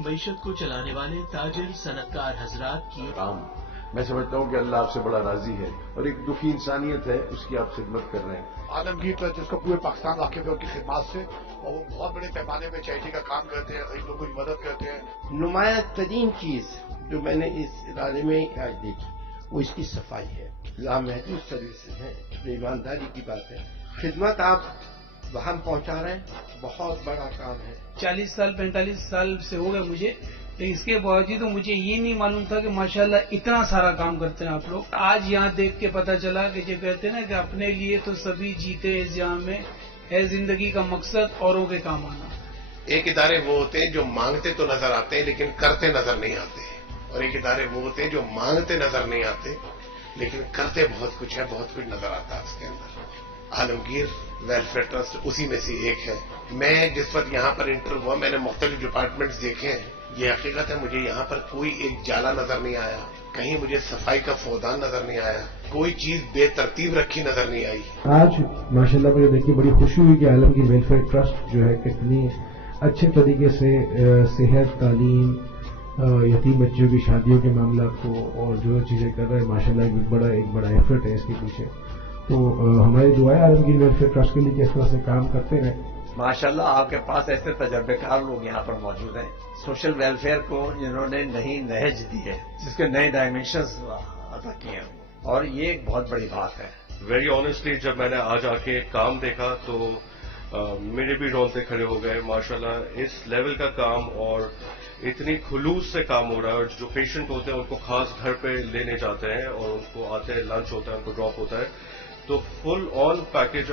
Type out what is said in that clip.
मईशत को चलाने वाले ताजिर सनतकार हजरात की काम मैं समझता हूँ कि अल्लाह आपसे बड़ा राजी है और एक दुखी इंसानियत है, उसकी आप खिदमत कर रहे हैं। आलमगीर ट्रस्ट जिसको पूरे पाकिस्तान वाकिफ है उनकी खिदमत से, और वो बहुत बड़े पैमाने में चैरिटी का काम करते हैं, गरीब लोगों की मदद करते हैं। नुमाया तरीन चीज जो मैंने इस इदारे में आज देखी वो इसकी सफाई है, लामहदूद सर्विसेज है, ईमानदारी की बात है, खिदमत आप वहां पहुंचा रहे हैं, बहुत बड़ा काम है। 40 साल 45 साल से हो गए मुझे, लेकिन इसके बावजूद मुझे ये नहीं मालूम था कि माशाल्लाह इतना सारा काम करते हैं आप लोग। आज यहाँ देख के पता चला कि जो कहते हैं ना कि अपने लिए तो सभी जीते इस जहां में, है जिंदगी का मकसद औरों के काम आना। एक इदारे वो होते हैं जो मांगते तो नजर आते हैं लेकिन करते नजर नहीं आते, और एक इदारे वो होते हैं जो मांगते नजर नहीं आते लेकिन करते बहुत कुछ है, बहुत कुछ नजर आता है उसके अंदर। आलमगीर वेलफेयर ट्रस्ट उसी में से एक है। मैं जिस वक्त यहाँ पर इंटर हुआ मैंने मुख्तलिफ डिपार्टमेंट्स देखे हैं, ये हकीकत है मुझे यहाँ पर कोई एक जाला नजर नहीं आया, कहीं मुझे सफाई का फौदान नजर नहीं आया, कोई चीज बेतरतीब रखी नजर नहीं आई। आज माशाल्लाह मुझे देखिए बड़ी खुशी हुई कि आलमगीर वेलफेयर ट्रस्ट जो है कितनी अच्छे तरीके से सेहत, तालीम, यतीम बच्चों की शादियों के मामला को और जो चीजें कर रहे हैं, माशाल्लाह एक बड़ा एफर्ट है इसके पीछे। तो हमारी दुआ है आलमगीर वेलफेयर ट्रस्ट के लिए कि इस तरह से काम करते रहे। माशाल्लाह आपके पास ऐसे तजर्बेकार लोग यहाँ पर मौजूद हैं, सोशल वेलफेयर को जिन्होंने नई नहज दी है, जिसके नए डायमेंशंस अदा किए हैं, और ये एक बहुत बड़ी बात है। वेरी ऑनेस्टली जब मैंने आज आके काम देखा तो मेरे भी रोंगटे खड़े हो गए। माशाल्लाह इस लेवल का काम और इतनी खुलूस से काम हो रहा है, और जो पेशेंट होते हैं उनको खास घर पे लेने जाते हैं और उनको आते हैं, लंच होता है, उनको ड्रॉप होता है, तो फुल ऑन पैकेज